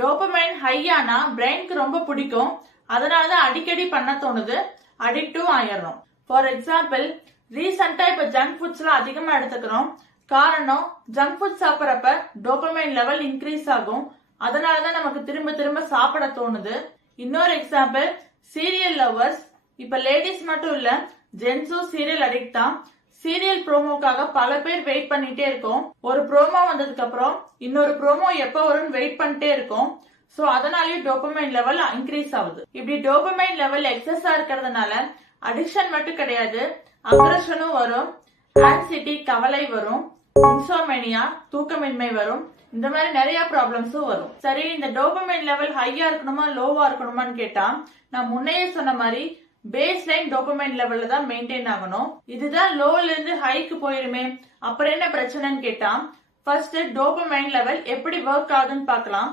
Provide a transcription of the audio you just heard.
Dopamine ஹையானா பிரெயினுக்கு ரொம்ப பிடிக்கும், அதனாலதான் அடிக்கடி பண்ண தோணுது, அடிக்டிவ் ஆயிடுறோம். ஃபார் எக்ஸாம்பிள், ரீசெண்டா இப்ப ஜங்க் ஃபுட்ஸ் எல்லாம் அதிகமா எடுத்துக்கிறோம். காரணம், ஜங்க் ஃபுட் சாப்பிடறப்ப டோபமைன் லெவல் இன்க்ரீஸ் ஆகும், அதனாலதான் நமக்கு திரும்ப திரும்ப சாப்பிட தோணுது. இன்னொரு எக்ஸாம்பிள், சீரியல் லவர்ஸ். இப்ப லேடிஸ் மட்டும் இல்ல, ஜென்ஸும் சீரியல் அடிக்ட் தான். சீரியல் ப்ரோமோக்காக பல பேர் வெயிட் பண்ணிட்டே இருக்கோம். ஒரு ப்ரோமோ வந்ததுக்கு அப்புறம் இன்னொரு ப்ரோமோ எப்ப வரும்னு வெயிட் பண்ணிட்டே இருக்கோம். சோ அதனாலயும் டோபமைன் லெவல் இன்க்ரீஸ் ஆகுது. இப்படி டோபமைன் லெவல் எக்ஸஸா இருக்கிறதுனால அடிக்ஷன் மட்டும் கிடையாது, அக்ரஷனும் வரும், ஆன்சிட்டி கவலை வரும், இன்சோமேனியா தூக்கமின்மை வரும், இந்த மாதிரி நிறைய ப்ராப்ளம்ஸும் வரும். சரி, இந்த டோபமைன் லெவல் ஹையா இருக்கணுமா லோவா இருக்கணுமான்னு கேட்டா, நான் முன்னையே சொன்ன மாதிரி பேஸ் லைன் டோபமைன் லெவல்ல தான் மெயின்டைன் ஆகணும். இதுதான் லோல இருந்து ஹைக்கு போயிருமே, அப்புறம் என்ன பிரச்சனைன்னு கேட்டா, ஃபர்ஸ்ட் டோபமைன் லெவல் எப்படி ஒர்க் ஆகுதுன்னு பார்க்கலாம்.